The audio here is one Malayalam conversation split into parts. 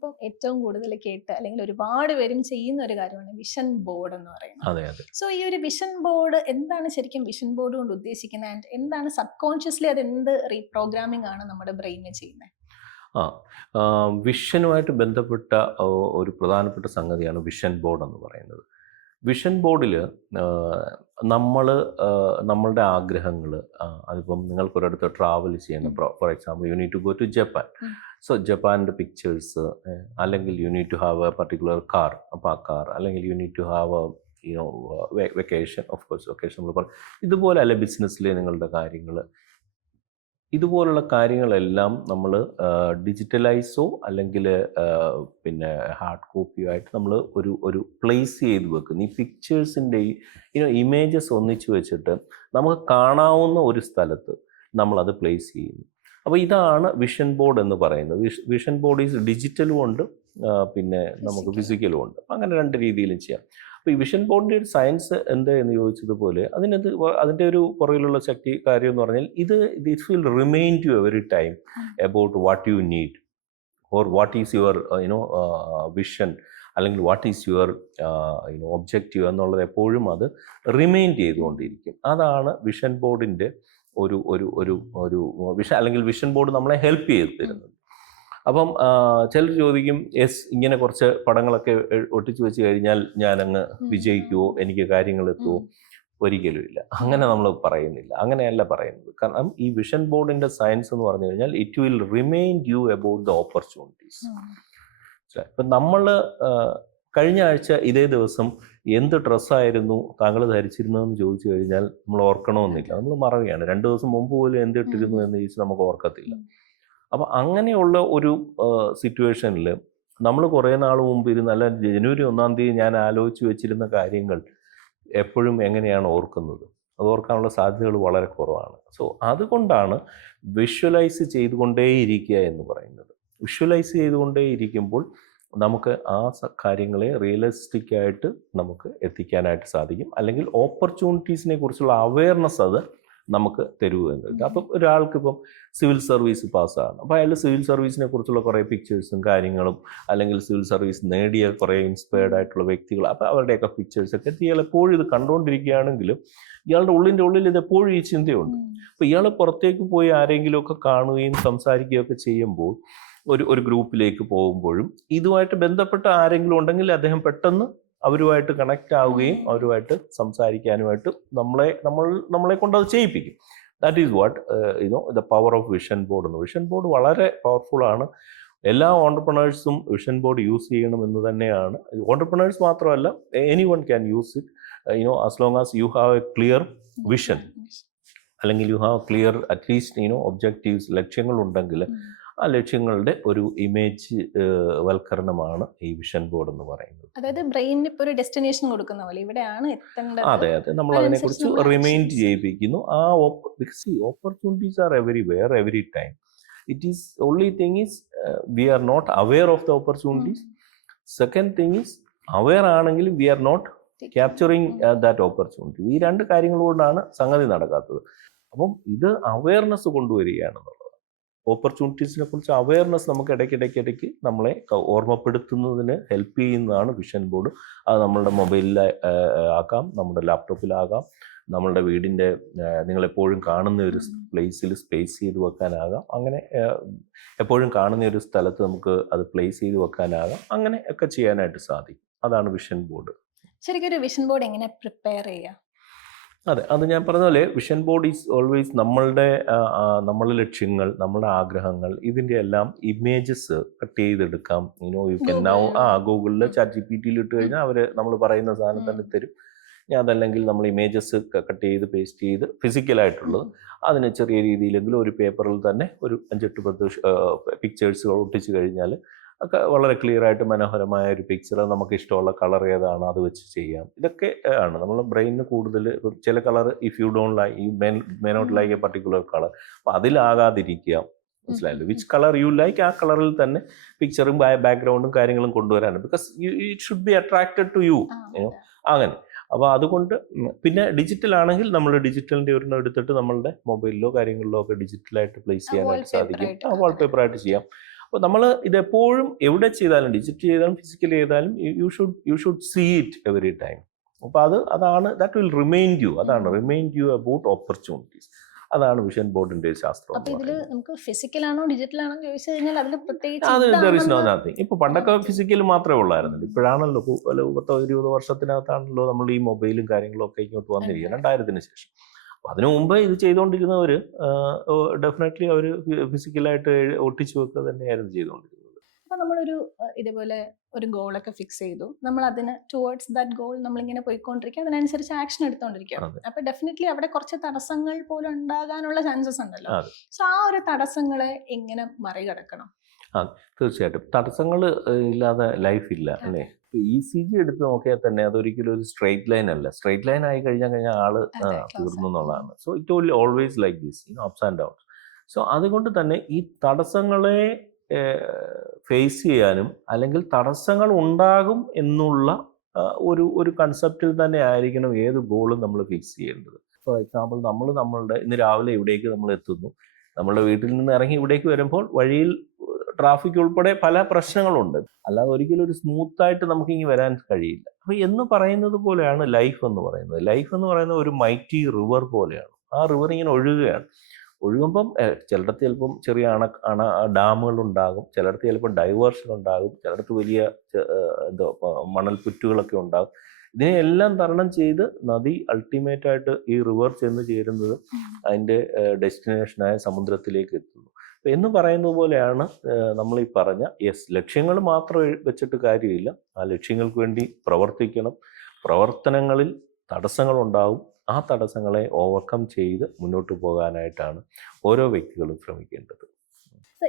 ഇപ്പം ഏറ്റവും കൂടുതൽ കേട്ട് അല്ലെങ്കിൽ ഒരുപാട് പേരും ചെയ്യുന്ന ഒരു കാര്യമാണ് വിഷൻ ബോർഡ് എന്ന് പറയുന്നത്. അതെ, അതെ. സോ ഈ ഒരു വിഷൻ ബോർഡ് എന്താണ് ശരിക്കും വിഷൻ ബോർഡ് കൊണ്ട് ഉദ്ദേശിക്കുന്നത്? ആൻഡ് എന്താണ് സബ് കോൺഷ്യസ്ലി അത് എന്ത് റീപ്രോഗ്രാമിംഗ് ആണ് നമ്മുടെ ബ്രെയിനിന് ചെയ്യുന്നത്? ആ. വിഷനുമായിട്ട് ബന്ധപ്പെട്ട ഒരു പ്രധാനപ്പെട്ട സംഗതിയാണ് വിഷൻ ബോർഡ് എന്ന് പറയുന്നത്. വിഷൻ ബോർഡിൽ നമ്മൾ നമ്മളുടെ ആഗ്രഹങ്ങൾ, അതിപ്പം നിങ്ങൾക്കൊരിടത്ത് ട്രാവൽ ചെയ്യണം. For example you need to go to Japan. So ജപ്പാൻ്റെ പിക്ചേഴ്സ്, അല്ലെങ്കിൽ you need to have a particular car. അപ്പോൾ ആ കാർ, അല്ലെങ്കിൽ you need to have you know vacation. Of course vacation നമ്മൾ പറയും. ഇതുപോലെ അല്ലെ ബിസിനസ്സിലെ നിങ്ങളുടെ കാര്യങ്ങൾ, ഇതുപോലുള്ള കാര്യങ്ങളെല്ലാം നമ്മൾ ഡിജിറ്റലൈസോ അല്ലെങ്കിൽ പിന്നെ ഹാർഡ് കോപ്പിയോ ആയിട്ട് നമ്മൾ ഒരു പ്ലേസ് ചെയ്ത് വെക്കുന്നു. ഈ പിക്ചേഴ്സിൻ്റെ ഇമേജസ് ഒന്നിച്ച് വെച്ചിട്ട് നമുക്ക് കാണാവുന്ന ഒരു സ്ഥലത്ത് നമ്മളത് പ്ലേസ് ചെയ്യുന്നു. അപ്പോൾ ഇതാണ് വിഷൻ ബോർഡ് എന്ന് പറയുന്നത്. വിഷൻ ബോർഡ് ഈസ് ഡിജിറ്റലും ഉണ്ട്, പിന്നെ നമുക്ക് ഫിസിക്കലും ഉണ്ട്. അങ്ങനെ രണ്ട് രീതിയിലും ചെയ്യാം. അപ്പോൾ ഈ വിഷൻ ബോർഡിൻ്റെ ഒരു സയൻസ് എന്ത് എന്ന് ചോദിച്ചതുപോലെ അതിൻ്റെ ഒരു പുറകിലുള്ള ശക്തി കാര്യം എന്ന് പറഞ്ഞാൽ this will remind U every time about what you need or what is your vision, അല്ലെങ്കിൽ വാട്ട് ഈസ് യുവർ ഒബ്ജക്റ്റീവ് എന്നുള്ളത് എപ്പോഴും അത് റിമൈൻഡ് ചെയ്തുകൊണ്ടിരിക്കും. അതാണ് വിഷൻ ബോർഡിൻ്റെ ഒരു ഒരു ഒരു ഒരു വിഷൻ, അല്ലെങ്കിൽ വിഷൻ ബോർഡ് നമ്മളെ ഹെൽപ്പ് ചെയ്ത് തരുന്നത്. അപ്പം ചിലർ ചോദിക്കും, ഇങ്ങനെ കുറച്ച് പടങ്ങളൊക്കെ ഒട്ടിച്ചു വെച്ച് കഴിഞ്ഞാൽ ഞാനങ്ങ് വിജയിക്കുമോ, എനിക്ക് കാര്യങ്ങൾ എത്തുമോ? ഒരിക്കലും ഇല്ല, അങ്ങനെ നമ്മൾ പറയുന്നില്ല, അങ്ങനെയല്ല പറയുന്നത്. കാരണം ഈ വിഷൻ ബോർഡിൻ്റെ സയൻസ് എന്ന് പറഞ്ഞു കഴിഞ്ഞാൽ it will remind you about the opportunities. ഇപ്പം നമ്മൾ കഴിഞ്ഞ ആഴ്ച ഇതേ ദിവസം എന്ത് ഡ്രസ്സായിരുന്നു താങ്കൾ ധരിച്ചിരുന്നതെന്ന് ചോദിച്ചു കഴിഞ്ഞാൽ നമ്മൾ ഓർക്കണമെന്നില്ല, നമ്മൾ മറവിയാണ്. 2 ദിവസം മുമ്പ് പോലും എന്ത് ഇട്ടിരുന്നു എന്ന് ചോദിച്ചാൽ നമുക്ക് ഓർക്കത്തില്ല. അപ്പോൾ അങ്ങനെയുള്ള ഒരു സിറ്റുവേഷനിൽ നമ്മൾ കുറേ നാൾ മുമ്പ് ഇരുന്ന്, അല്ല ജനുവരി 1-ാം തീയതി ഞാൻ ആലോചിച്ച് വെച്ചിരുന്ന കാര്യങ്ങൾ എപ്പോഴും എങ്ങനെയാണ് ഓർക്കുന്നത്? അത് ഓർക്കാനുള്ള സാധ്യതകൾ വളരെ കുറവാണ്. സോ അതുകൊണ്ടാണ് വിഷ്വലൈസ് ചെയ്തുകൊണ്ടേയിരിക്കുക എന്ന് പറയുന്നത്. വിഷ്വലൈസ് ചെയ്തുകൊണ്ടേയിരിക്കുമ്പോൾ നമുക്ക് ആ കാര്യങ്ങളെ റിയലിസ്റ്റിക് ആയിട്ട് നമുക്ക് എത്തിക്കാനായിട്ട് സാധിക്കും. അല്ലെങ്കിൽ ഓപ്പർച്യൂണിറ്റീസിനെ കുറിച്ചുള്ള അവയർനെസ് അത് നമുക്ക് തരുക എന്നത്. അപ്പം ഒരാൾക്കിപ്പം സിവിൽ സർവീസ് പാസ്സാണ്, അപ്പോൾ അയാൾ സിവിൽ സർവീസിനെ കുറിച്ചുള്ള കുറേ പിക്ചേഴ്സും കാര്യങ്ങളും, അല്ലെങ്കിൽ സിവിൽ സർവീസ് നേടിയ കുറേ ഇൻസ്പയർഡ് ആയിട്ടുള്ള വ്യക്തികൾ, അപ്പോൾ അവരുടെയൊക്കെ പിക്ചേഴ്സൊക്കെ ഇയാൾ എപ്പോഴും ഇത് കണ്ടുകൊണ്ടിരിക്കുകയാണെങ്കിലും ഇയാളുടെ ഉള്ളിൽ ഇത് എപ്പോഴും ഈ ചിന്തയുണ്ട്. അപ്പോൾ ഇയാൾ പുറത്തേക്ക് പോയി ആരെങ്കിലുമൊക്കെ കാണുകയും സംസാരിക്കുകയൊക്കെ ചെയ്യുമ്പോൾ, ഒരു ഗ്രൂപ്പിലേക്ക് പോകുമ്പോഴും ഇതുമായിട്ട് ബന്ധപ്പെട്ട ആരെങ്കിലും ഉണ്ടെങ്കിൽ അദ്ദേഹം പെട്ടെന്ന് അവരുമായിട്ട് കണക്റ്റ് ആവുകയും അവരുമായിട്ട് സംസാരിക്കാനുമായിട്ട് നമ്മളെ കൊണ്ട് അത് ചെയ്യിപ്പിക്കും. That is what the power of vision board എന്ന്. വിഷൻ ബോർഡ് വളരെ പവർഫുള്ളാണ്. എല്ലാ ഓൺടർപ്രണേഴ്സും വിഷൻ ബോർഡ് യൂസ് ചെയ്യണമെന്ന് തന്നെയാണ്. ഓൺടർപ്രണേഴ്സ് മാത്രമല്ല, any one can use it as long as you have a clear vision, അല്ലെങ്കിൽ you have clear at least objectives, ലക്ഷ്യങ്ങളുണ്ടെങ്കിൽ ആ ലക്ഷ്യങ്ങളുടെ ഒരു ഇമേജ് വൽക്കരണമാണ് ഈ വിഷൻ ബോർഡ് എന്ന് പറയുന്നത്. അതായത് ബ്രെയിനിന് ഇപ്പോൾ ഒരു ഡെസ്റ്റിനേഷൻ കൊടുക്കുന്ന പോലെ ഇവിടെയാണ് എത്തേണ്ടത്. അതെ, നമ്മൾ അതിനെക്കുറിച്ച് റിമൈൻഡ് ചെയ്യിപ്പിക്കുന്നു. Because opportunities are everywhere, every time. It is only thing is we are not aware of the opportunities. Second thing is aware ആണെങ്കിലും we are not capturing that opportunity. ഈ രണ്ട് കാര്യങ്ങളോടാണ് സംഗതി നടക്കാത്തത്. അപ്പം ഇത് അവെയർനെസ് കൊണ്ടുവരികയാണെന്നുള്ളത്. ഓപ്പർച്യൂണിറ്റീസിനെ കുറിച്ച് അവെയർനെസ് നമുക്ക് ഇടയ്ക്കിടയ്ക്ക് നമ്മളെ ഓർമ്മപ്പെടുത്തുന്നതിന് ഹെൽപ്പ് ചെയ്യുന്നതാണ് വിഷൻ ബോർഡ്. അത് നമ്മളുടെ മൊബൈലിൽ ആക്കാം, നമ്മുടെ ലാപ്ടോപ്പിലാകാം, നമ്മളുടെ വീടിൻ്റെ നിങ്ങളെപ്പോഴും കാണുന്ന ഒരു പ്ലേസിൽ സ്പേസ് ചെയ്ത് വെക്കാനാകാം, അങ്ങനെ എപ്പോഴും കാണുന്ന ഒരു സ്ഥലത്ത് നമുക്ക് അത് പ്ലേസ് ചെയ്ത് വെക്കാനാകാം, അങ്ങനെ ഒക്കെ ചെയ്യാനായിട്ട് സാധിക്കും. അതാണ് വിഷൻ ബോർഡ്. ശരിക്കും ഒരു വിഷൻ ബോർഡ് എങ്ങനെ പ്രിപ്പയർ ചെയ്യുക? അതെ, അത് ഞാൻ പറഞ്ഞ പോലെ വിഷൻ ബോർഡ് ഈസ് ഓൾവേസ് നമ്മളുടെ ലക്ഷ്യങ്ങൾ, നമ്മളുടെ ആഗ്രഹങ്ങൾ, ഇതിൻ്റെ എല്ലാം ഇമേജസ് കട്ട് ചെയ്തെടുക്കാം. യു കെൻ നൗ ഗൂഗിളിൽ ChatGPT ഇട്ട് കഴിഞ്ഞാൽ നമ്മൾ പറയുന്ന സാധനം തന്നെ തരും. അതല്ലെങ്കിൽ നമ്മൾ ഇമേജസ് കട്ട് ചെയ്ത് പേസ്റ്റ് ചെയ്ത് ഫിസിക്കലായിട്ടുള്ളത് അതിന് ചെറിയ രീതിയിലെങ്കിലും ഒരു പേപ്പറിൽ തന്നെ ഒരു 5-8-10 പിക്ചേഴ്സുകൾ ഒട്ടിച്ച് കഴിഞ്ഞാൽ ഒക്കെ വളരെ ക്ലിയർ ആയിട്ട് മനോഹരമായ ഒരു പിക്ചർ, നമുക്ക് ഇഷ്ടമുള്ള കളർ ഏതാണ് അത് വെച്ച് ചെയ്യാം. ഇതൊക്കെ ആണ് നമ്മൾ ബ്രെയിനിന് കൂടുതൽ. ഇപ്പം ചില colour if you don't like, you may not like a particular colour, അപ്പോൾ അതിലാകാതിരിക്കുക. മനസ്സിലായല്ലോ? വിച്ച് കളർ യു ലൈക്ക്, ആ കളറിൽ തന്നെ പിക്ചറും ബാക്ക്ഗ്രൗണ്ടും കാര്യങ്ങളും കൊണ്ടുവരാനും, because it should be attracted to you. അങ്ങനെ. അപ്പോൾ അതുകൊണ്ട് പിന്നെ ഡിജിറ്റൽ ആണെങ്കിൽ നമ്മൾ ഡിജിറ്റലിൻ്റെ ഒരെണ്ണം എടുത്തിട്ട് നമ്മളുടെ മൊബൈലിലോ കാര്യങ്ങളിലോ ഒക്കെ ഡിജിറ്റലായിട്ട് പ്ലേസ് ചെയ്യാനായിട്ട് സാധിക്കും. വാൾപേപ്പറായിട്ട് ചെയ്യാം. അപ്പോൾ നമ്മൾ ഇതെപ്പോഴും എവിടെ ചെയ്താലും, ഡിജിറ്റൽ ചെയ്താലും ഫിസിക്കൽ ചെയ്താലും, you should see it every time. അപ്പോൾ അതാണ് ദാറ്റ് വിൽ റിമൈൻഡ് യു, അതാണ് റിമൈൻഡ് യു അബൌട്ട് ഓപ്പർച്യൂണിറ്റീസ്. അതാണ് വിഷൻ ബോർഡിന്റെ ശാസ്ത്രം. അപ്പൊ ഇതില് നമുക്ക് ഫിസിക്കൽ ആണോ ഡിജിറ്റൽ ആണോ ചോദിച്ചു കഴിഞ്ഞാൽ അതിൽ അത് പ്രത്യേകിച്ച് നത്തിങ്. ഇപ്പൊ പണ്ടൊക്കെ ഫിസിക്കൽ മാത്രമേ ഉള്ളായിരുന്നല്ലോ. ഇപ്പോഴാണല്ലോ 10-20 വർഷത്തിനകത്താണല്ലോ നമ്മൾ ഈ മൊബൈലും കാര്യങ്ങളും ഒക്കെ ഇങ്ങോട്ട് വന്നിരിക്കുന്നത്, 2000-ന് ശേഷം. അപ്പൊ അതിനു മുമ്പ് ഇത് ചെയ്തുകൊണ്ടിരുന്നവർ ഡെഫിനറ്റ്ലി അവർ ഫിസിക്കലായിട്ട് ഒട്ടിച്ചു വെക്കുക തന്നെയായിരുന്നു ചെയ്തുകൊണ്ടിരുന്നത്. അപ്പൊ നമ്മളൊരു ഇതേപോലെ ഒരു ഗോളൊക്കെ ഫിക്സ് ചെയ്തു, നമ്മൾ അതിന് ടുവേർഡ്സ് ദാറ്റ് ഗോൾ നമ്മളിങ്ങനെ പോയിക്കൊണ്ടിരിക്കുക, അതിനനുസരിച്ച് ആക്ഷൻ എടുത്തുകൊണ്ടിരിക്കുക. അതെ. അപ്പൊ ഡെഫിനറ്റ്ലി അവിടെ കുറച്ച് തടസ്സങ്ങൾ പോലും ഉണ്ടാകാനുള്ള ചാൻസസ് ഉണ്ടല്ലോ. അതെ. സോ ആ ഒരു തടസ്സങ്ങളെ എങ്ങനെ മറികടക്കണം? തീർച്ചയായിട്ടും തടസ്സങ്ങൾ ഇല്ലാതെ ലൈഫ് ഇല്ല, അല്ലേ? ഇപ്പൊ ECG എടുത്ത് നോക്കിയാൽ തന്നെ അതൊരിക്കലും ഒരു സ്ട്രെയിറ്റ് ലൈൻ അല്ല. സ്ട്രെയിറ്റ് ലൈൻ ആയി കഴിഞ്ഞാൽ ആള് അതെ, close തീർന്നു ആയി. എന്നുള്ളതാണ്. So it will always like this, ups and downs. So അതുകൊണ്ട് തന്നെ ഈ തടസ്സങ്ങളെ ഫേസ് ചെയ്യാനും, അല്ലെങ്കിൽ തടസ്സങ്ങൾ ഉണ്ടാകും എന്നുള്ള ഒരു കൺസെപ്റ്റിൽ തന്നെ ആയിരിക്കണം ഏത് ഗോളും നമ്മൾ ഫിക്സ് ചെയ്യേണ്ടത്. ഫോർ എക്സാമ്പിൾ, നമ്മളുടെ ഇന്ന് രാവിലെ ഇവിടേക്ക് നമ്മൾ എത്തുന്നു. നമ്മളുടെ വീട്ടിൽ നിന്ന് ഇറങ്ങി ഇവിടേക്ക് വരുമ്പോൾ വഴിയിൽ ട്രാഫിക് ഉൾപ്പെടെ പല പ്രശ്നങ്ങളുണ്ട്. അല്ലാതെ ഒരിക്കലും ഒരു സ്മൂത്തായിട്ട് നമുക്ക് ഇനി വരാൻ കഴിയില്ല. അപ്പോൾ എന്ന് പറയുന്നത് പോലെയാണ് ലൈഫ് എന്ന് പറയുന്നത്. ലൈഫ് എന്ന് പറയുന്നത് ഒരു മൈറ്റി റിവർ പോലെയാണ്. ആ റിവർ ഇങ്ങനെ ഒഴുകുകയാണ്. ഒഴുകുമ്പം ചിലയിടത്ത് ചിലപ്പം ചെറിയ ഡാമുകൾ ഉണ്ടാകും, ചിലയിടത്ത് ചിലപ്പോൾ ഡൈവേർഷൻ ഉണ്ടാകും, ചിലയിടത്ത് വലിയ മണൽപ്പുറ്റുകളൊക്കെ ഉണ്ടാകും. ഇതിനെല്ലാം തരണം ചെയ്ത് നദി അൾട്ടിമേറ്റായിട്ട് ഈ റിവർ ചെന്ന് ചേരുന്നത് അതിൻ്റെ ഡെസ്റ്റിനേഷനായ സമുദ്രത്തിലേക്ക് എത്തുന്നു. എന്ന് പറയുന്നത് പോലെയാണ് നമ്മൾ ഈ പറഞ്ഞ ലക്ഷ്യങ്ങൾ മാത്രം വെച്ചിട്ട് കാര്യമില്ല. ആ ലക്ഷ്യങ്ങൾക്ക് വേണ്ടി പ്രവർത്തിക്കണം. പ്രവർത്തനങ്ങളിൽ തടസ്സങ്ങളുണ്ടാവും. ആ തടസ്സങ്ങളെ ഓവർകം ചെയ്ത് മുന്നോട്ട് പോകാനായിട്ടാണ് ഓരോ വ്യക്തികളും ശ്രമിക്കേണ്ടത്.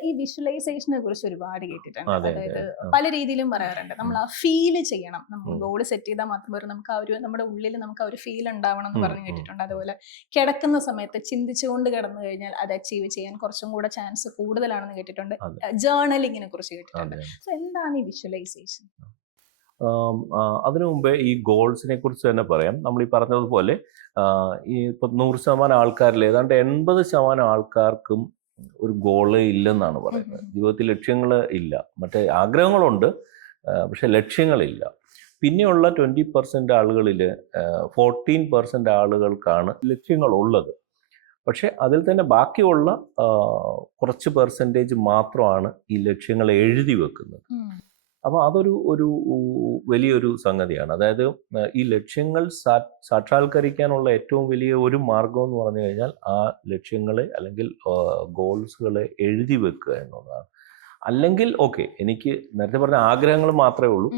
ഈ വിഷ്വലൈസേഷനെ കുറിച്ച് ഒരുപാട് കേട്ടിട്ടുണ്ട്. അതെ, അതായത് അതെ. പല രീതിയിലും പറയാറുണ്ട്. നമ്മൾ ആ ഫീല് ചെയ്യണം. നമ്മൾ ഗോൾ സെറ്റ് ചെയ്താൽ മാത്രം പോലും നമുക്ക് ആ ഒരു നമ്മുടെ ഉള്ളിൽ നമുക്ക് ആ ഒരു ഫീൽ ഉണ്ടാവണം എന്ന് പറഞ്ഞു കേട്ടിട്ടുണ്ട്. അതുപോലെ കിടക്കുന്ന സമയത്ത് ചിന്തിച്ചുകൊണ്ട് കിടന്നു കഴിഞ്ഞാൽ അത് അച്ചീവ് ചെയ്യാൻ കുറച്ചും കൂടെ ചാൻസ് കൂടുതലാണെന്ന് കേട്ടിട്ടുണ്ട്. ജേർണലിങ്ങിനെ കുറിച്ച് കേട്ടിട്ടുണ്ട്. സോ എന്താണ് ഈ വിഷ്വലൈസേഷൻ? അതിനു മുമ്പേ ഈ ഗോൾസിനെ കുറിച്ച് തന്നെ പറയാം. നമ്മൾ ഈ പറഞ്ഞതുപോലെ ഈ 100% ആൾക്കാരിൽ ഏതാണ്ട് 80% ആൾക്കാർക്കും ഒരു ഗോള് ഇല്ലെന്നാണ് പറയുന്നത്. ജീവിതത്തിൽ ലക്ഷ്യങ്ങൾ ഇല്ല. മറ്റേ ആഗ്രഹങ്ങളുണ്ട്, പക്ഷെ ലക്ഷ്യങ്ങളില്ല. പിന്നെയുള്ള 20% ആളുകളിൽ 14% ആളുകൾക്കാണ് ലക്ഷ്യങ്ങളുള്ളത്. പക്ഷെ അതിൽ തന്നെ ബാക്കിയുള്ള കുറച്ച് പെർസെൻറ്റേജ് മാത്രമാണ് ഈ ലക്ഷ്യങ്ങൾ എഴുതി വെക്കുന്നത്. അപ്പോൾ അതൊരു വലിയൊരു സംഗതിയാണ്. അതായത് ഈ ലക്ഷ്യങ്ങൾ സാക്ഷാത്കരിക്കാനുള്ള ഏറ്റവും വലിയ ഒരു മാർഗം എന്ന് പറഞ്ഞു കഴിഞ്ഞാൽ ആ ലക്ഷ്യങ്ങളെ അല്ലെങ്കിൽ ഗോൾസുകളെ എഴുതി വെക്കുക എന്നുള്ളതാണ്. അല്ലെങ്കിൽ ഓക്കെ, എനിക്ക് നേരത്തെ പറഞ്ഞ ആഗ്രഹങ്ങൾ മാത്രമേ ഉള്ളൂ.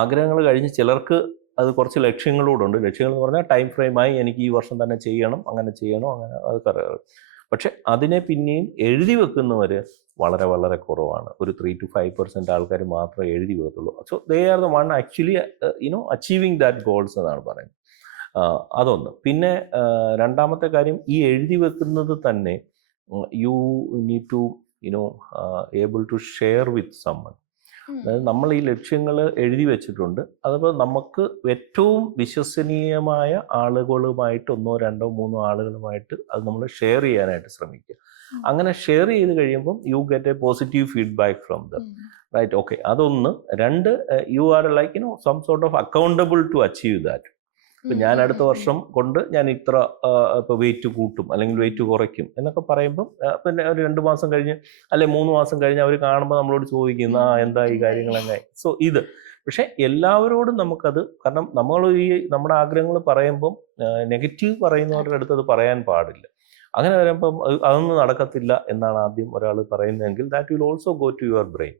ആഗ്രഹങ്ങൾ കഴിഞ്ഞ് ചിലർക്ക് അത് കുറച്ച് ലക്ഷ്യങ്ങളോടുണ്ട്. ലക്ഷ്യങ്ങൾ എന്ന് പറഞ്ഞാൽ ടൈം ഫ്രെയിമായി എനിക്ക് ഈ വർഷം തന്നെ ചെയ്യണം, അങ്ങനെ അത് പറയാറ്. പക്ഷെ അതിനെ പിന്നെയും എഴുതി വെക്കുന്നവർ വളരെ വളരെ കുറവാണ്. ഒരു 3-5% ആൾക്കാർ മാത്രമേ എഴുതി വെക്കത്തുള്ളൂ. So they are the one actually achieving that goals എന്നാണ് പറയുന്നത്. അതൊന്ന്. പിന്നെ രണ്ടാമത്തെ കാര്യം, ഈ എഴുതി വെക്കുന്നത് തന്നെ you need to able to share with someone. അതായത് നമ്മൾ ഈ ലക്ഷ്യങ്ങൾ എഴുതി വെച്ചിട്ടുണ്ട്. അതുപോലെ നമുക്ക് ഏറ്റവും വിശ്വസനീയമായ ആളുകളുമായിട്ട് 1-2-3 ആളുകളുമായിട്ട് അത് നമ്മൾ ഷെയർ ചെയ്യാനായിട്ട് ശ്രമിക്കുക. അങ്ങനെ ഷെയർ ചെയ്ത് കഴിയുമ്പം you get a positive feedback from them, right? Okay, അതൊന്ന്. രണ്ട്, you are like some sort of accountable to achieve that. ഇപ്പം ഞാൻ അടുത്ത വർഷം കൊണ്ട് ഞാൻ ഇത്ര ഇപ്പോൾ വെയിറ്റ് കൂട്ടും അല്ലെങ്കിൽ വെയിറ്റ് കുറയ്ക്കും എന്നൊക്കെ പറയുമ്പം പിന്നെ ഒരു 2 മാസം കഴിഞ്ഞ് അല്ലെ 3 മാസം കഴിഞ്ഞ് അവർ കാണുമ്പോൾ നമ്മളോട് ചോദിക്കുന്ന എന്താ ഈ കാര്യങ്ങളെങ്ങനെ. സോ ഇത് പക്ഷെ എല്ലാവരോടും നമുക്കത്, കാരണം നമ്മൾ ഈ നമ്മുടെ ആഗ്രഹങ്ങൾ പറയുമ്പം നെഗറ്റീവ് പറയുന്നവരുടെ അടുത്ത് അത് പറയാൻ പാടില്ല. അങ്ങനെ വരുമ്പം അതൊന്നും നടക്കത്തില്ല എന്നാണ് ആദ്യം ഒരാൾ പറയുന്നതെങ്കിൽ that will also go to your brain.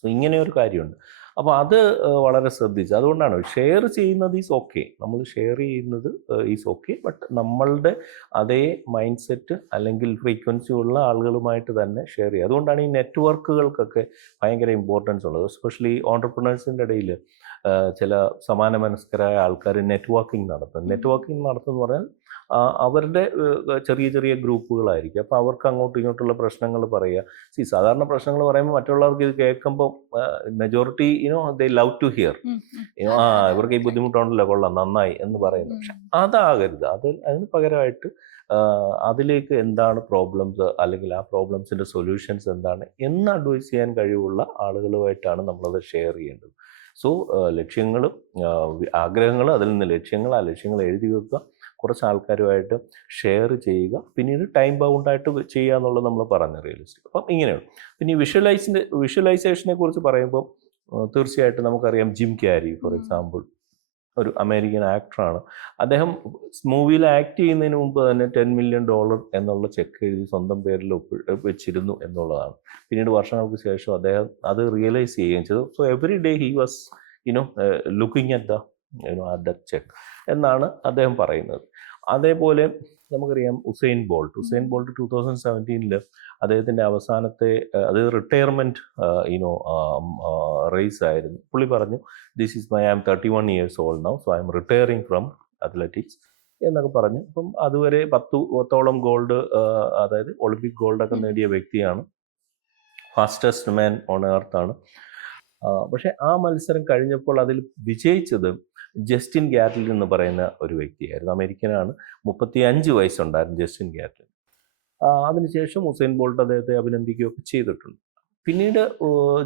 So ഇങ്ങനെ ഒരു കാര്യമുണ്ട്. അപ്പോൾ അത് വളരെ ശ്രദ്ധിച്ച്, അതുകൊണ്ടാണ് ഷെയർ ചെയ്യുന്നത് ഈസ് ഓക്കെ, നമ്മൾ ഷെയർ ചെയ്യുന്നത് ഈസ് ഓക്കെ. ബട്ട് നമ്മളുടെ അതേ മൈൻഡ് സെറ്റ് അല്ലെങ്കിൽ ഫ്രീക്വൻസി ഉള്ള ആളുകളുമായിട്ട് തന്നെ ഷെയർ ചെയ്യുക. അതുകൊണ്ടാണ് ഈ നെറ്റ്വർക്കുകൾക്കൊക്കെ ഭയങ്കര ഇമ്പോർട്ടൻസ് ഉള്ളത്. എസ്പെഷ്യലി ഓൺടർപ്രണേഴ്സിൻ്റെ ഇടയിൽ ചില സമാന മനസ്കരായ ആൾക്കാർ നെറ്റ്വർക്കിംഗ് നടത്തും. നെറ്റ്വർക്കിംഗ് നടത്തുമെന്ന് പറഞ്ഞാൽ അവരുടെ ചെറിയ ചെറിയ ഗ്രൂപ്പുകളായിരിക്കും. അപ്പോൾ അവർക്ക് അങ്ങോട്ടും ഇങ്ങോട്ടുള്ള പ്രശ്നങ്ങൾ പറയുക. സാധാരണ പ്രശ്നങ്ങൾ പറയുമ്പോൾ മറ്റുള്ളവർക്ക് ഇത് കേൾക്കുമ്പോൾ majority they love to hear. ഇവർക്ക് ഈ ബുദ്ധിമുട്ടുണ്ടല്ലോ, കൊള്ളാം, നന്നായി എന്ന് പറയുന്നത്. പക്ഷെ അതാകരുത്. അതിന് പകരമായിട്ട് അതിലേക്ക് എന്താണ് പ്രോബ്ലംസ്, അല്ലെങ്കിൽ ആ പ്രോബ്ലംസിൻ്റെ സൊല്യൂഷൻസ് എന്താണ് എന്ന് അഡ്വൈസ് ചെയ്യാൻ കഴിവുള്ള ആളുകളുമായിട്ടാണ് നമ്മളത് ഷെയർ ചെയ്യേണ്ടത്. സോ ലക്ഷ്യങ്ങളും ആഗ്രഹങ്ങളും, അതിൽ നിന്ന് ലക്ഷ്യങ്ങൾ, ആ ലക്ഷ്യങ്ങൾ എഴുതി വെക്കുക, കുറച്ച് ആൾക്കാരുമായിട്ട് ഷെയർ ചെയ്യുക, പിന്നീട് ടൈം ബൗണ്ടായിട്ട് ചെയ്യുക എന്നുള്ളത് നമ്മൾ പറഞ്ഞ റിയലിസ്റ്റിക്. അപ്പം ഇങ്ങനെയാണ്. പിന്നെ ഈ വിഷ്വലൈസേഷനെ കുറിച്ച് പറയുമ്പോൾ തീർച്ചയായിട്ടും നമുക്കറിയാം ജിം ക്യാരി ഫോർ എക്സാമ്പിൾ ഒരു അമേരിക്കൻ ആക്ടറാണ്. അദ്ദേഹം മൂവിയിൽ ആക്ട് ചെയ്യുന്നതിന് മുമ്പ് തന്നെ $10 million എന്നുള്ള ചെക്ക് എഴുതി സ്വന്തം പേരിൽ വെച്ചിരുന്നു എന്നുള്ളതാണ്. പിന്നീട് വർഷങ്ങൾക്ക് ശേഷം അദ്ദേഹം അത് റിയലൈസ് ചെയ്യുകയും ചെയ്തു. So every day he was looking at the cheque എന്നാണ് അദ്ദേഹം പറയുന്നത്. അതേപോലെ നമുക്കറിയാം ഉസൈൻ ബോൾട്ട് 2017 അദ്ദേഹത്തിൻ്റെ അവസാനത്തെ അത് റിട്ടയർമെൻറ്റ് റേസ് ആയിരുന്നു. പുള്ളി പറഞ്ഞു, I am 31 years old now, so I am retiring from athletics എന്നൊക്കെ പറഞ്ഞു. അപ്പം അതുവരെ 10 ഗോൾഡ്, അതായത് ഒളിമ്പിക് ഗോൾഡൊക്കെ നേടിയ വ്യക്തിയാണ്. ഫാസ്റ്റസ്റ്റ് മാൻ ഓൺ എർത്ത് ആണ്. പക്ഷേ ആ മത്സരം കഴിഞ്ഞപ്പോൾ അതിൽ വിജയിച്ചത് ജസ്റ്റിൻ ഗാറ്റ്ലിൻ എന്ന് പറയുന്ന ഒരു വ്യക്തിയായിരുന്നു. അമേരിക്കനാണ്. 35 വയസ്സുണ്ടായിരുന്നു ജസ്റ്റിൻ ഗാറ്റ്ലിൻ. അതിനുശേഷം ഉസൈൻ ബോൾട്ട് അദ്ദേഹത്തെ അഭിനന്ദിക്കുകയൊക്കെ ചെയ്തിട്ടുണ്ട്. പിന്നീട്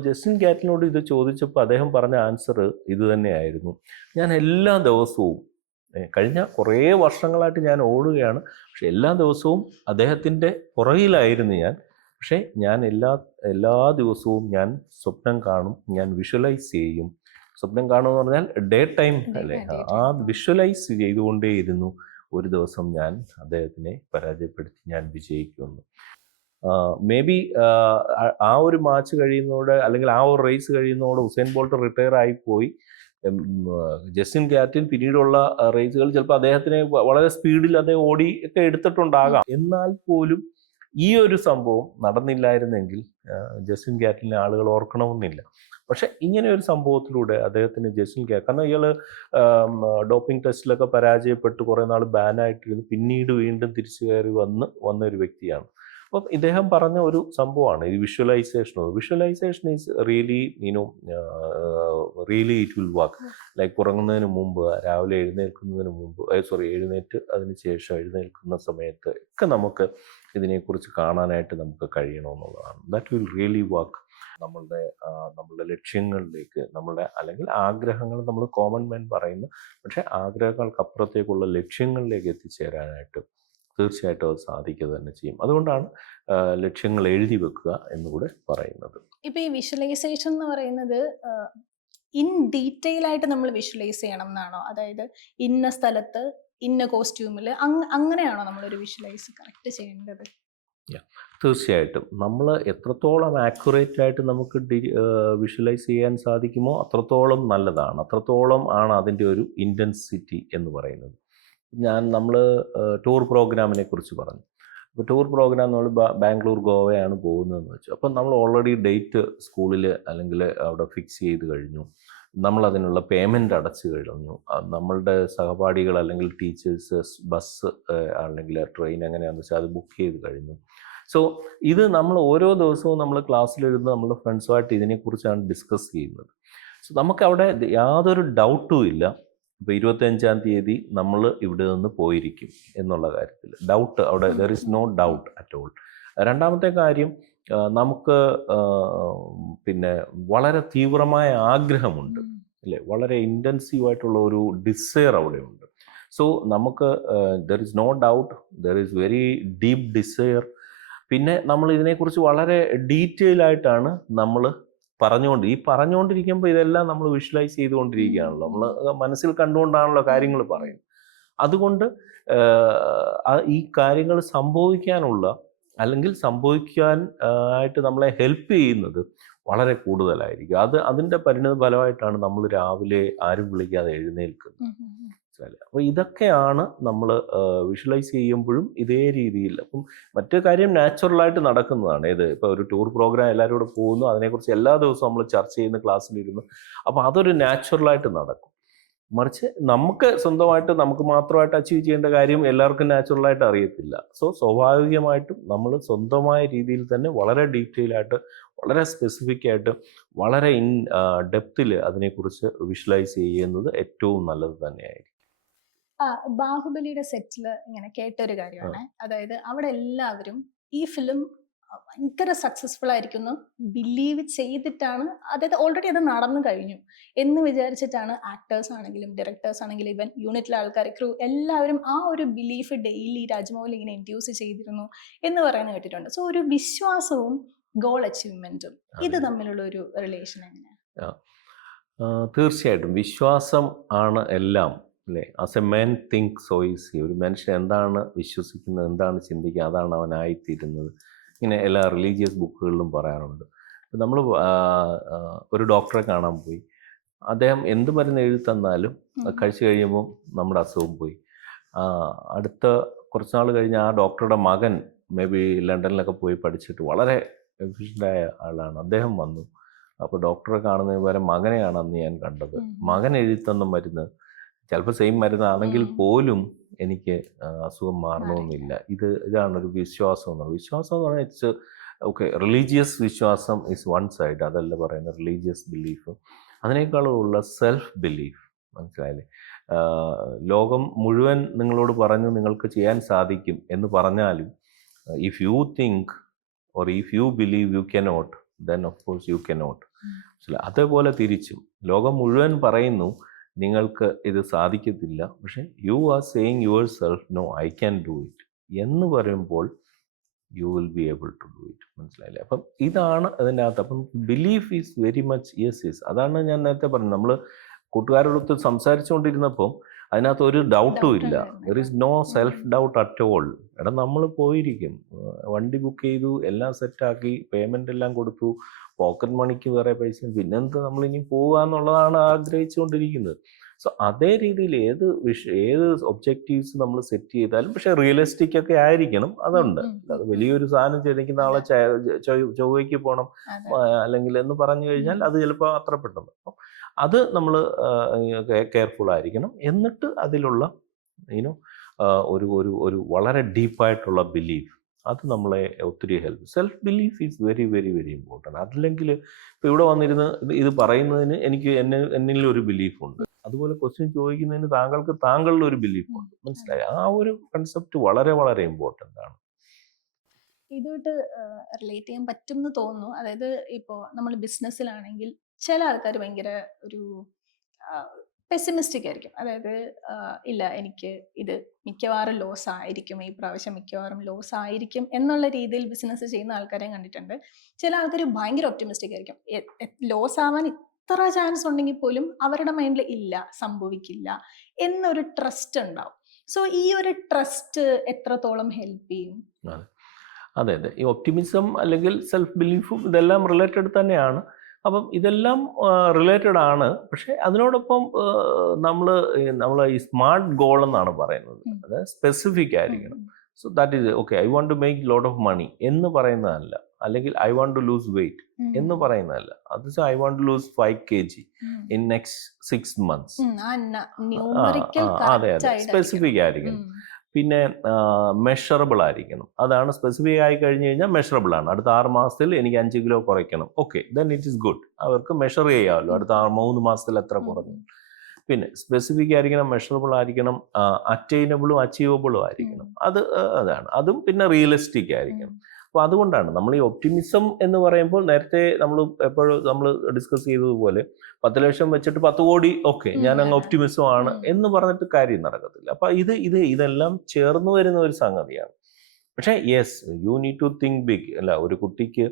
ജസ്റ്റിൻ ഗാറ്റ്ലിനോട് ഇത് ചോദിച്ചപ്പോൾ അദ്ദേഹം പറഞ്ഞ ആൻസർ ഇത് തന്നെയായിരുന്നു. ഞാൻ എല്ലാ ദിവസവും, കഴിഞ്ഞ കുറേ വർഷങ്ങളായിട്ട് ഞാൻ ഓടുകയാണ്, പക്ഷെ എല്ലാ ദിവസവും അദ്ദേഹത്തിൻ്റെ പുറകിലായിരുന്നു ഞാൻ. പക്ഷേ ഞാൻ എല്ലാ ദിവസവും ഞാൻ സ്വപ്നം കാണും, ഞാൻ വിഷ്വലൈസ് ചെയ്യും. സ്വപ്നം കാണുമെന്ന് പറഞ്ഞാൽ ഡേ ടൈം അല്ലേ, ആ വിഷ്വലൈസ് ചെയ്തുകൊണ്ടേയിരുന്നു. ഒരു ദിവസം ഞാൻ അദ്ദേഹത്തിനെ പരാജയപ്പെടുത്തി ഞാൻ വിജയിക്കുമെന്ന്. മേ ബി ആ ഒരു മാച്ച് കഴിയുന്നതോടെ, അല്ലെങ്കിൽ ആ ഒരു റേസ് കഴിയുന്നതോടെ ഉസൈൻ ബോൾട്ട് റിട്ടയർ ആയിപ്പോയി. ജസ്റ്റിൻ ഗാറ്റ്ലിൻ പിന്നീടുള്ള റേസുകൾ ചിലപ്പോൾ അദ്ദേഹത്തിനെ വളരെ സ്പീഡിൽ അദ്ദേഹം ഓടി ഒക്കെ എടുത്തിട്ടുണ്ടാകാം. എന്നാൽ പോലും ഈ ഒരു സംഭവം നടന്നില്ലായിരുന്നെങ്കിൽ ജസ്റ്റിൻ ഗാറ്റ്ലിനെ ആളുകൾ ഓർക്കണമെന്നില്ല. പക്ഷെ ഇങ്ങനെ ഒരു സംഭവത്തിലൂടെ അദ്ദേഹത്തിന് കാരണം ഇയാൾ ഡോപ്പിംഗ് ടെസ്റ്റിലൊക്കെ പരാജയപ്പെട്ട് കുറേ നാൾ ബാനായിട്ടിരുന്നു, പിന്നീട് വീണ്ടും തിരിച്ചു കയറി വന്ന ഒരു വ്യക്തിയാണ്. അപ്പം ഇദ്ദേഹം പറഞ്ഞ ഒരു സംഭവമാണ് ഈ visualisation is really it will work. Like ഉറങ്ങുന്നതിന് മുമ്പ്, രാവിലെ എഴുന്നേൽക്കുന്നതിന് മുമ്പ്, എഴുന്നേറ്റ് അതിന് ശേഷം, എഴുന്നേൽക്കുന്ന സമയത്ത് ഒക്കെ നമുക്ക് ഇതിനെക്കുറിച്ച് കാണാനായിട്ട് നമുക്ക് കഴിയണമെന്നുള്ളതാണ്. That will really work. നമ്മളുടെ ലക്ഷ്യങ്ങളിലേക്ക്, അല്ലെങ്കിൽ ആഗ്രഹങ്ങൾ, നമ്മൾ കോമൺ മാൻ പറയുന്നു, പക്ഷേ ആഗ്രഹങ്ങൾക്കപ്പുറത്തേക്കുള്ള ലക്ഷ്യങ്ങളിലേക്ക് എത്തിച്ചേരാനായിട്ട് തീർച്ചയായിട്ടും അത് സാധിക്കുക തന്നെ ചെയ്യും. അതുകൊണ്ടാണ് ലക്ഷ്യങ്ങൾ എഴുതി വെക്കുക എന്നുകൂടെ പറയുന്നത്. ഇപ്പൊ ഈ വിഷ്വലൈസേഷൻ എന്ന് പറയുന്നത് ഇൻ ഡീറ്റെയിൽ ആയിട്ട് നമ്മൾ വിഷ്വലൈസ് ചെയ്യണം എന്നാണോ? അതായത് ഇന്ന സ്ഥലത്ത് ഇന്ന കോസ്റ്റ്യൂമിൽ അങ്ങനെയാണോ നമ്മളൊരു വിഷ്വലൈസ് കറക്റ്റ് ചെയ്യേണ്ടത്? തീർച്ചയായിട്ടും നമ്മൾ എത്രത്തോളം ആക്യുറേറ്റ് ആയിട്ട് നമുക്ക് വിഷ്വലൈസ് ചെയ്യാൻ സാധിക്കുമോ അത്രത്തോളം നല്ലതാണ്. അത്രത്തോളം ആണ് അതിൻ്റെ ഒരു ഇൻറ്റൻസിറ്റി എന്ന് പറയുന്നത്. നമ്മൾ ടൂർ പ്രോഗ്രാമിനെ കുറിച്ച് പറഞ്ഞു. അപ്പോൾ ടൂർ പ്രോഗ്രാം നമ്മൾ ബാംഗ്ലൂർ, ഗോവയാണ് പോകുന്നതെന്ന് വെച്ചു. അപ്പം നമ്മൾ ഓൾറെഡി ഡേറ്റ് സ്കൂളിൽ അല്ലെങ്കിൽ അവിടെ ഫിക്സ് ചെയ്ത് കഴിഞ്ഞു. നമ്മളതിനുള്ള പേയ്മെൻറ്റ് അടച്ചു കഴിഞ്ഞു. നമ്മളുടെ സഹപാഠികൾ അല്ലെങ്കിൽ ടീച്ചേഴ്സ് ബസ് അല്ലെങ്കിൽ ട്രെയിൻ എങ്ങനെയാണെന്ന് വെച്ചാൽ അത് ബുക്ക് ചെയ്ത് കഴിഞ്ഞു. സോ ഇത് നമ്മൾ ഓരോ ദിവസവും നമ്മൾ ക്ലാസ്സിലിരുന്ന് നമ്മുടെ ഫ്രണ്ട്സുമായിട്ട് ഇതിനെക്കുറിച്ചാണ് ഡിസ്കസ് ചെയ്യുന്നത്. സോ നമുക്കവിടെ യാതൊരു ഡൗട്ടും ഇല്ല, ഇപ്പോൾ 25-ാം തീയതി നമ്മൾ ഇവിടെ നിന്ന് പോയിരിക്കും എന്നുള്ള കാര്യത്തിൽ ഡൗട്ട് അവിടെ there is no doubt at all. രണ്ടാമത്തെ കാര്യം, നമുക്ക് പിന്നെ വളരെ തീവ്രമായ ആഗ്രഹമുണ്ട് അല്ലേ, വളരെ ഇൻറ്റൻസീവായിട്ടുള്ള ഒരു ഡിസയർ അവിടെയുണ്ട്. സോ നമുക്ക് there is no doubt, there is very deep desire. പിന്നെ നമ്മൾ ഇതിനെക്കുറിച്ച് വളരെ ഡീറ്റെയിൽ ആയിട്ടാണ് നമ്മൾ പറഞ്ഞുകൊണ്ടിരിക്കുമ്പോൾ ഇതെല്ലാം നമ്മൾ വിഷ്വലൈസ് ചെയ്തുകൊണ്ടിരിക്കുകയാണല്ലോ, നമ്മൾ മനസ്സിൽ കണ്ടുകൊണ്ടാണല്ലോ കാര്യങ്ങൾ പറയുന്നത്. അതുകൊണ്ട് ഈ കാര്യങ്ങൾ സംഭവിക്കാനുള്ള അല്ലെങ്കിൽ സംഭവിക്കാൻ ആയിട്ട് നമ്മളെ ഹെൽപ്പ് ചെയ്യുന്നത് വളരെ കൂടുതലായിരിക്കും. അതിൻ്റെ പരിണിത ഫലമായിട്ടാണ് നമ്മൾ രാവിലെ ആരും വിളിക്കാതെ എഴുന്നേൽക്കുന്നത്. അപ്പോൾ ഇതൊക്കെയാണ് നമ്മൾ വിഷ്വലൈസ് ചെയ്യുമ്പോഴും ഇതേ രീതിയിൽ. അപ്പം മറ്റു കാര്യം നാച്ചുറലായിട്ട് നടക്കുന്നതാണ്. ഇപ്പോൾ ഒരു ടൂർ പ്രോഗ്രാം എല്ലാവരും കൂടെ പോകുന്നു, അതിനെക്കുറിച്ച് എല്ലാ ദിവസവും നമ്മൾ ചർച്ച ചെയ്യുന്ന ക്ലാസ്സിലിരുന്നു. അപ്പോൾ അതൊരു നാച്ചുറലായിട്ട് നടക്കും. മറിച്ച് നമുക്ക് സ്വന്തമായിട്ട് നമുക്ക് മാത്രമായിട്ട് അച്ചീവ് ചെയ്യേണ്ട കാര്യം എല്ലാവർക്കും നാച്ചുറലായിട്ട് അറിയത്തില്ല. സോ സ്വാഭാവികമായിട്ടും നമ്മൾ സ്വന്തമായ രീതിയിൽ തന്നെ വളരെ ഡീറ്റെയിൽ ആയിട്ട്, വളരെ സ്പെസിഫിക് ആയിട്ട്, വളരെ ഡെപ്തിൽ അതിനെക്കുറിച്ച് വിഷ്വലൈസ് ചെയ്യുന്നത് ഏറ്റവും നല്ലത് തന്നെയായിരിക്കും. ബാഹുബലിയുടെ സെറ്റിൽ ഇങ്ങനെ കേട്ടൊരു കാര്യമാണ്, അതായത് അവിടെ എല്ലാവരും ഈ ഫിലിം ഭയങ്കര സക്സസ്ഫുൾ ആയിരിക്കുന്നു ബിലീവ് ചെയ്തിട്ടാണ്, അതായത് ഓൾറെഡി അത് നടന്നു കഴിഞ്ഞു എന്ന് വിചാരിച്ചിട്ടാണ് ആക്ടേഴ്സ് ആണെങ്കിലും ഡയറക്ടേഴ്സ് ആണെങ്കിലും ഇവൻ യൂണിറ്റിലെ ആൾക്കാർ, ക്രൂ, എല്ലാവരും ആ ഒരു ബിലീഫ് ഡെയിലി രാജ്മൗലി ഇങ്ങനെ ഇൻഡ്യൂസ് ചെയ്തിരുന്നു എന്ന് പറയുന്നത് കേട്ടിട്ടുണ്ട്. സോ ഒരു വിശ്വാസവും ഗോൾ അച്ചീവ്മെന്റും ഇത് തമ്മിലുള്ള ഒരു റിലേഷൻ എങ്ങനെയാണ്? തീർച്ചയായിട്ടും വിശ്വാസം ആണ് എല്ലാം, അല്ലേ? As a man think so easy. ഒരു മനുഷ്യൻ എന്താണ് വിശ്വസിക്കുന്നത്, എന്താണ് ചിന്തിക്കുക, അതാണ് അവനായിത്തീരുന്നത്. ഇങ്ങനെ എല്ലാ റിലീജിയസ് ബുക്കുകളിലും പറയാറുണ്ട്. നമ്മൾ ഒരു ഡോക്ടറെ കാണാൻ പോയി, അദ്ദേഹം എന്ത് മരുന്ന് എഴുതി തന്നാലും കഴിച്ചു കഴിയുമ്പോൾ നമ്മുടെ അസുഖം പോയി. അടുത്ത കുറച്ച് നാൾ കഴിഞ്ഞ് ആ ഡോക്ടറുടെ മകൻ മേ ബി ലണ്ടനിലൊക്കെ പോയി പഠിച്ചിട്ട് വളരെ എഫിഷ്യൻ്റായ ആളാണ്, അദ്ദേഹം വന്നു. അപ്പോൾ ഡോക്ടറെ കാണുന്നതിന് പകരം മകനെയാണ് അന്ന് ഞാൻ കണ്ടത്. മകൻ എഴുതി തന്ന മരുന്ന് ചിലപ്പോൾ സെയിം മരുന്നാണെങ്കിൽ പോലും എനിക്ക് അസുഖം മാറണമെന്നില്ല. ഇതാണൊരു വിശ്വാസം എന്ന് പറയുന്നത്. വിശ്വാസം എന്ന് പറഞ്ഞാൽ ഇറ്റ്സ് ഓക്കെ. റിലീജിയസ് വിശ്വാസം ഈസ് വൺ സൈഡ്, അതല്ല പറയുന്നത് റിലീജിയസ് ബിലീഫ്. അതിനേക്കാളുള്ള സെൽഫ് ബിലീഫ്, മനസ്സിലായില്ലേ? ലോകം മുഴുവൻ നിങ്ങളോട് പറഞ്ഞു നിങ്ങൾക്ക് ചെയ്യാൻ സാധിക്കും എന്ന് പറഞ്ഞാലും if you think or if you believe you cannot, then of course you cannot. അതേപോലെ തിരിച്ചും ലോകം മുഴുവൻ പറയുന്നു നിങ്ങൾക്ക് ഇത് സാധിക്കത്തില്ല, പക്ഷേ you are saying yourself no I can do it എന്ന് പറയുമ്പോൾ you will be able to do it. മനസ്സിലായില്ലേ? അപ്പം ഇതാണ് അതിൻ്റെ അകത്ത്. അപ്പം belief is very much yes. അതാണ് ഞാൻ നേരത്തെ പറഞ്ഞത്. നമ്മൾ കൂട്ടുകാരോടൊത്ത് സംസാരിച്ചുകൊണ്ടിരുന്നപ്പം അതിനകത്ത് ഒരു ഡൗട്ടും ഇല്ല. There is no self doubt at all. എടാ നമ്മൾ പോയിരിക്കും, വണ്ടി ബുക്ക് ചെയ്തു, എല്ലാം സെറ്റാക്കി, പേയ്മെൻ്റ് എല്ലാം കൊടുത്തു, പോക്കറ്റ് മണിക്ക് വേറെ പൈസ, പിന്നെന്ത് നമ്മളിനി പോവുക എന്നുള്ളതാണ് ആഗ്രഹിച്ചുകൊണ്ടിരിക്കുന്നത്. സോ അതേ രീതിയിൽ ഏത് ഒബ്ജക്റ്റീവ്സ് നമ്മൾ സെറ്റ് ചെയ്താലും, പക്ഷേ റിയലിസ്റ്റിക് ഒക്കെ ആയിരിക്കണം. അതുണ്ട്. അത് വലിയൊരു സാധനം എനിക്ക് നാളെ ചൊവ്വയ്ക്ക് പോകണം അല്ലെങ്കിൽ എന്ന് പറഞ്ഞു കഴിഞ്ഞാൽ അത് ചിലപ്പോൾ അത്ര പെട്ടെന്ന്. അപ്പം അത് നമ്മൾ കെയർഫുൾ ആയിരിക്കണം. എന്നിട്ട് അതിലുള്ള ഒരു വളരെ ഡീപ്പായിട്ടുള്ള ബിലീഫ്, അത് നമ്മളെ ഒത്തിരി help. Self belief is very very very important. അതില്ലെങ്കിൽ ഇപ്പോൾ ഇവിടെ വന്നിരുന്ന് ഇത് പറയുന്നതിന് എന്നിൽ ഒരു ബിലീഫുണ്ട്, അതുപോലെ ക്വസ്റ്റ്യൻ ചോദിക്കുന്നതിന് താങ്കളുടെ ഒരു ബിലീഫുണ്ട്. മനസ്സിലായി? ആ ഒരു കൺസെപ്റ്റ് വളരെ വളരെ ഇമ്പോർട്ടൻ്റ് ആണ്. ഇതുമായിട്ട് റിലേറ്റ് ചെയ്യാൻ പറ്റും എന്ന് തോന്നുന്നു. അതായത് ഇപ്പോൾ നമ്മൾ ബിസിനസ്സിലാണെങ്കിൽ ചില ആൾക്കാർ ഭയങ്കര ഒരു പെസിമിസ്റ്റിക് ആയിരിക്കും. അതായത് ഇല്ല, എനിക്ക് ഇത് മിക്കവാറും ലോസ് ആയിരിക്കും, ഈ പ്രാവശ്യം മിക്കവാറും ലോസ് ആയിരിക്കും എന്നുള്ള രീതിയിൽ ബിസിനസ് ചെയ്യുന്ന ആൾക്കാരെ കണ്ടിട്ടുണ്ട്. ചില ആൾക്കാർ ഭയങ്കര ഒപ്റ്റിമിസ്റ്റിക് ആയിരിക്കും. ലോസ് ആവാൻ ഇത്ര ചാൻസ് ഉണ്ടെങ്കിൽ പോലും അവരുടെ മൈൻഡിൽ ഇല്ല, സംഭവിക്കില്ല എന്നൊരു ട്രസ്റ്റ് ഉണ്ടാവും. സോ ഈ ഒരു ട്രസ്റ്റ് എത്രത്തോളം ഹെൽപ്പ് ചെയ്യും? അതെ. ഈ ഒപ്റ്റിമിസം അല്ലെങ്കിൽ സെൽഫ് ബിലീഫും ഇതെല്ലാം റിലേറ്റഡ് തന്നെയാണ്. അപ്പം ഇതെല്ലാം റിലേറ്റഡ് ആണ്. പക്ഷേ അതിനോടൊപ്പം നമ്മൾ ഈ സ്മാർട്ട് ഗോൾ എന്നാണ് പറയുന്നത്. അത് സ്പെസിഫിക് ആയിരിക്കണം. So that is okay, I want to make lot of money എന്ന് പറയുന്നതല്ല, അല്ലെങ്കിൽ I want to lose weight എന്ന് പറയുന്നതല്ല. അത് I want to lose 5 kg in next 6 months. അതെ, സ്പെസിഫിക് ആയിരിക്കണം. പിന്നെ മെഷറബിൾ ആയിരിക്കണം. അതാണ് സ്പെസിഫിക് ആയി കഴിഞ്ഞ് കഴിഞ്ഞാൽ മെഷറബിൾ ആണ്. അടുത്ത 6 മാസത്തിൽ എനിക്ക് 5 കിലോ കുറയ്ക്കണം. Okay, then it is good. അവർക്ക് മെഷർ ചെയ്യാമല്ലോ അടുത്ത 3 മാസത്തിൽ എത്ര കുറഞ്ഞു. പിന്നെ സ്പെസിഫിക് ആയിരിക്കണം, മെഷറബിൾ ആയിരിക്കണം, അറ്റൈനബിളും അച്ചീവബിളും ആയിരിക്കണം. അതാണ്. അതും പിന്നെ റിയലിസ്റ്റിക് ആയിരിക്കണം. അപ്പോൾ അതുകൊണ്ടാണ് നമ്മൾ ഈ ഒപ്റ്റിമിസം എന്ന് പറയുമ്പോൾ, നേരത്തെ നമ്മൾ ഡിസ്കസ് ചെയ്തതുപോലെ 10 ലക്ഷം വെച്ചിട്ട് 10 കോടി, ഓക്കെ ഞാൻ അങ്ങ് ഒപ്റ്റിമിസം ആണ് എന്ന് പറഞ്ഞിട്ട് കാര്യം നടക്കത്തില്ല. അപ്പം ഇതെല്ലാം ചേർന്ന് വരുന്ന ഒരു സംഗതിയാണ്. പക്ഷേ yes, you need to think big. അല്ല, ഒരു കുട്ടിക്ക്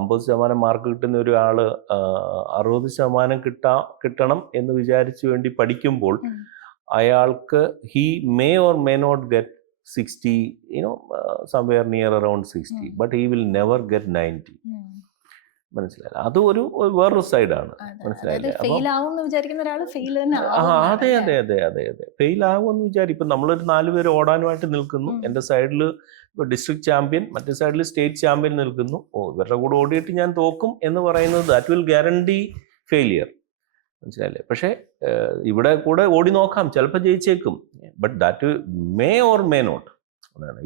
50% മാർക്ക് കിട്ടുന്ന ഒരാൾ 60% കിട്ടണം എന്ന് വിചാരിച്ചു വേണ്ടി പഠിക്കുമ്പോൾ അയാൾക്ക് he may or may not get 60, somewhere near around 60, but he will never get 90. മനസ്സിലായില്ല? അത് വേറൊരു സൈഡാണ്. മനസ്സിലായില്ലേ? അതെ, ഫെയിൽ ആകുമെന്ന് വിചാരിക്കും. ഇപ്പം നമ്മളൊരു 4 പേര് ഓടാനുമായിട്ട് നിൽക്കുന്നു. എൻ്റെ സൈഡിൽ ഡിസ്ട്രിക്ട് ചാമ്പ്യൻ, മറ്റേ സൈഡിൽ സ്റ്റേറ്റ് ചാമ്പ്യൻ നിൽക്കുന്നു. ഇവരുടെ കൂടെ ഓടിയിട്ട് ഞാൻ തോക്കും എന്ന് പറയുന്നത് ദാറ്റ് വിൽ ഗ്യാരണ്ടി ഫെയിലിയർ. മനസ്സിലായില്ലേ? പക്ഷേ ഇവിടെ കൂടെ ഓടി നോക്കാം, ചിലപ്പോൾ ജയിച്ചേക്കും. But that may or may not.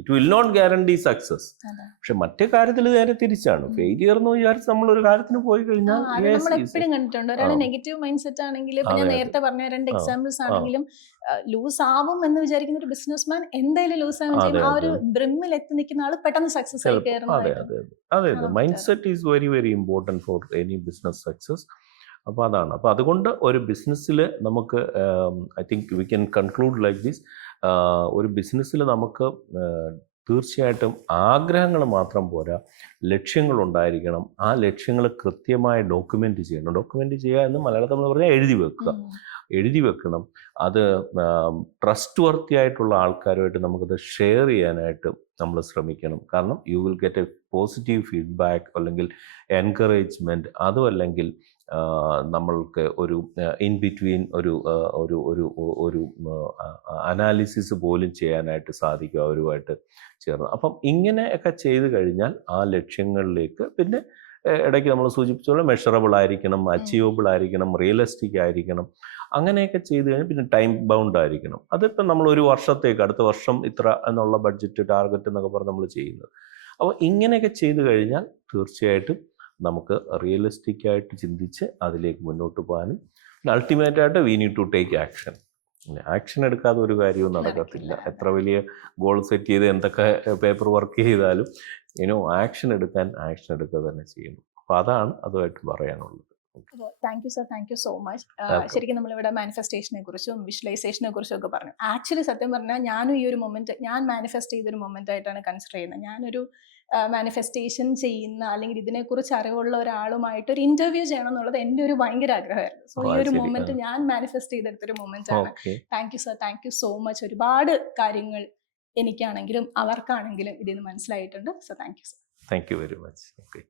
It will not guarantee success. അതെ. പക്ഷെ മറ്റേ കാര്യത്തിൽ നേരെ തിരിച്ചാണ്. ഫെയിലിയർ എന്ന് വിചാരിച്ച് നമ്മൾ ഒരു കാര്യത്തിന് പോയി കഴിഞ്ഞാൽ അത് നമ്മൾ എപ്പോഴും കണ്ടിട്ടുണ്ട്. ഒരാൾ ആ. നെഗറ്റീവ് മൈൻഡ് സെറ്റ് ആണെങ്കിൽ, ഇപ്പൊ അതെ, ഞാൻ അതെ. നേരത്തെ പറഞ്ഞ 2 ആ, എക്സാമ്പിൾസ് ആ. ആണെങ്കിലും ലൂസ് ആവും എന്ന് വിചാരിക്കുന്ന ഒരു ബിസിനസ്മാൻ എന്തായാലും ലൂസ് ആവും അതെ, ചെയ്യും. ആ ഒരു അതെ. ബ്രിമ്മിൽ എത്തി നിൽക്കുന്ന ആൾ പെട്ടെന്ന് സക്സസ് ആയി ചിലപ്പോൾ അതെ കയറുന്നതായിട്ട് അതെ അതെ അതെ അതെ കാണാൻ മൈൻഡ് പറ്റാറ്. Set is very very important for any business success. അപ്പോൾ അതാണ്. അപ്പോൾ അതുകൊണ്ട് ഒരു ബിസിനസ്സിൽ നമുക്ക് I think we can conclude like this. ഒരു ബിസിനസ്സിൽ നമുക്ക് തീർച്ചയായിട്ടും ആഗ്രഹങ്ങൾ മാത്രം പോരാ, ലക്ഷ്യങ്ങളുണ്ടായിരിക്കണം. ആ ലക്ഷ്യങ്ങൾ കൃത്യമായി ഡോക്യുമെൻ്റ് ചെയ്യണം. ഡോക്യുമെൻ്റ് ചെയ്യുക എന്ന് മലയാളത്തിൽ നമ്മൾ പറഞ്ഞാൽ എഴുതി വെക്കുക. ഉം. എഴുതി വെക്കണം. അത് ട്രസ്റ്റ് വർത്തി ആയിട്ടുള്ള ആൾക്കാരുമായിട്ട് നമുക്കത് ഷെയർ ചെയ്യാനായിട്ട് നമ്മൾ ശ്രമിക്കണം. കാരണം you will get a positive feedback, അല്ലെങ്കിൽ എൻകറേജ്മെൻറ്റ്. അതും അല്ലെങ്കിൽ നമ്മൾക്ക് ഒരു ഇൻ ബിറ്റ്വീൻ ഒരു ഒരു ഒരു ഒരു അനാലിസിസ് പോലും ചെയ്യാനായിട്ട് സാധിക്കും അവരുമായിട്ട് ചേർന്ന്. അപ്പം ഇങ്ങനെയൊക്കെ ചെയ്ത് കഴിഞ്ഞാൽ ആ ലക്ഷ്യങ്ങളിലേക്ക്, പിന്നെ ഇടയ്ക്ക് നമ്മൾ സൂചിപ്പിച്ചോളൂ, മെഷറബിൾ ആയിരിക്കണം, അച്ചീവബിൾ ആയിരിക്കണം, റിയലിസ്റ്റിക് ആയിരിക്കണം. അങ്ങനെയൊക്കെ ചെയ്ത് കഴിഞ്ഞാൽ പിന്നെ ടൈം ബൗണ്ട് ആയിരിക്കണം. അതിപ്പം നമ്മൾ ഒരു വർഷത്തേക്ക്, അടുത്ത വർഷം ഇത്ര എന്നുള്ള ബഡ്ജറ്റ് ടാർഗറ്റ് എന്നൊക്കെ പറഞ്ഞ് നമ്മൾ ചെയ്യുന്നത്. അപ്പോൾ ഇങ്ങനെയൊക്കെ ചെയ്ത് കഴിഞ്ഞാൽ തീർച്ചയായിട്ടും നമുക്ക് റിയലിസ്റ്റിക് ആയിട്ട് ചിന്തിച്ച് അതിലേക്ക് മുന്നോട്ട് പോകാനും, അൾട്ടിമേറ്റായിട്ട് we need to take action. Action എടുക്കാതെ ഒരു കാര്യവും നടക്കത്തില്ല. നടക്കില്ല. എത്ര വലിയ ഗോൾ സെറ്റ് ചെയ്ത് എന്തൊക്കെ പേപ്പർ വർക്ക് ചെയ്താലും ആക്ഷൻ എടുക്കുക തന്നെ ചെയ്യുന്നു. അപ്പോൾ അതാണ് അതുമായിട്ട് പറയാനുള്ളത്. Thank you sir, thank you so much. Welcome. ശരിക്കും നമ്മളിവിടെ മാനിഫെസ്റ്റേഷനെ കുറിച്ചും വിഷ്വലൈസേഷനെ കുറിച്ചും ഒക്കെ പറഞ്ഞു. ആക്ച്വലി സത്യം പറഞ്ഞാൽ ഞാനും ഈ ഒരു മൊമെന്റ് ഞാൻ മാനിഫെസ്റ്റ് ചെയ്തൊരു മൊമെന്റ് ആയിട്ടാണ് കൺസിഡർ ചെയ്യുന്നത്. ഞാനൊരു മാനിഫെസ്റ്റേഷൻ ചെയ്യുന്ന, അല്ലെങ്കിൽ ഇതിനെക്കുറിച്ച് അറിവുള്ള ഒരാളുമായിട്ട് ഒരു ഇന്റർവ്യൂ ചെയ്യണം എന്നുള്ളത് എൻ്റെ ഒരു ഭയങ്കര ആഗ്രഹമായിരുന്നു. സോ ഈ ഒരു ശരി. മൊമെന്റ് ഞാൻ മാനിഫെസ്റ്റ് ചെയ്തെടുത്തൊരു മൊമെന്റ് ആണ്. Okay, thank you sir, thank you so much. ഒരുപാട് കാര്യങ്ങൾ എനിക്കാണെങ്കിലും അവർക്കാണെങ്കിലും ഇതിൽ നിന്ന് മനസ്സിലായിട്ടുണ്ട്. So thank you sir. Thank you very much. Okay.